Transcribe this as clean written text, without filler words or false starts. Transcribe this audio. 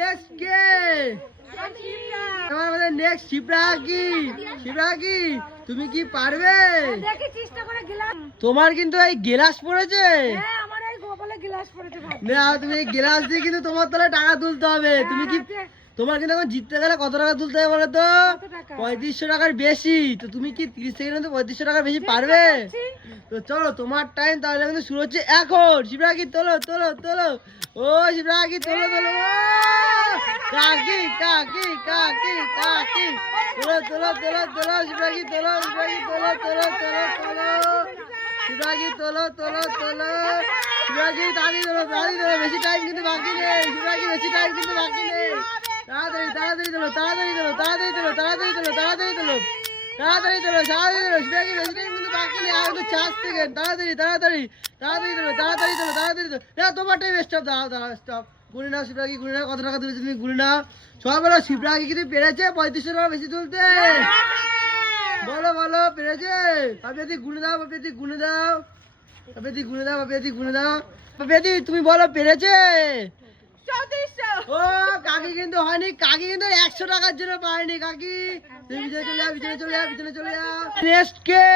Next কে? আমাদের next Shipra কি? শিপ্রা কি তুমি কি পারবে? দেখি চেষ্টা করে গেলাম। তোমার কিন্তু এই গ্লাস পড়েছে। হ্যাঁ আমার এই গোপালে গ্লাস পড়েছে ভাই। না তুমি এই গ্লাস দিয়ে কিন্তু তোমার তাহলে টাকা তুলতে হবে। তুমি কি তোমার কিন্তু এখন জিততে গেলে কত টাকা তুলতে হবে বলো তো? 3500 টাকার বেশি। তো তুমি কি 30 সেকেন্ডে 3500 টাকার বেশি পারবে? তো চলো তোমার টাইম তাহলে কিন্তু শুরু হচ্ছে এখন। শিপ্রা কি তোলো তোলো তোলো। ও শিপ্রা কি তোলো তোলো। কাকি কাকি কাকি কাকি তোলো তোলো তোলো তোলো। শিপ্রা কি তোলো শিপ্রা কি তোলো তোলো তোলো তোলো। শিপ্রা কি তোলো তোলো তোলো। শিপ্রা কি তাড়াতাড়ি তোলো তাড়াতাড়ি তোলো। বেশি টাইম কিন্তু বাকি নেই। শিপ্রা কি বেশি টাইম কিন্তু বাকি নেই। তাড়াতাড়ি তাড়াতাড়ি তোলো তাড়াতাড়ি তোলো তাড়াতাড়ি তোলো তাড়াতাড়ি তোলো তাড়াতাড়ি তোলো তাড়াতাড়ি তোলো তাড়াতাড়ি তোলো। শিপ্রা কি বেশি টাইম কিন্তু বাকি নেই। আর তো 4 সেকেন্ড। তাড়াতাড়ি তাড়াতাড়ি তাড়াতাড়ি তোলো তাড়াতাড়ি তোলো তাড়াতাড়ি তোলো। তোমার টাইম স্টপ। দাঁড়াও দাঁড়াও স্টপ। গুনি নাও শিপ্রা কি গুনি নাও কত টাকা তুলেছে তুমি গুনি নাও। সবাই বলো শিপ্রা কি কিন্তু পেরেছে 3500 টাকা বেশি তুলতে? বলো বলো পেরেছে? পাপিয়াদি গুনে দাও পাপিয়াদি গুনে দাও পাপিয়াদি গুনে দাও পাপিয়াদি গুনে দাও। পাপিয়াদি তুমি বলো পেরেছে? 3400। ও কাকি কিন্তু হয়নি। কাকি কিন্তু 100 টাকার জন্য পায়নি। কাকি তুমি বিছানে চলে যাও বিছানে চলে যাও বিছানে চলে যাও। নেক্সট কে?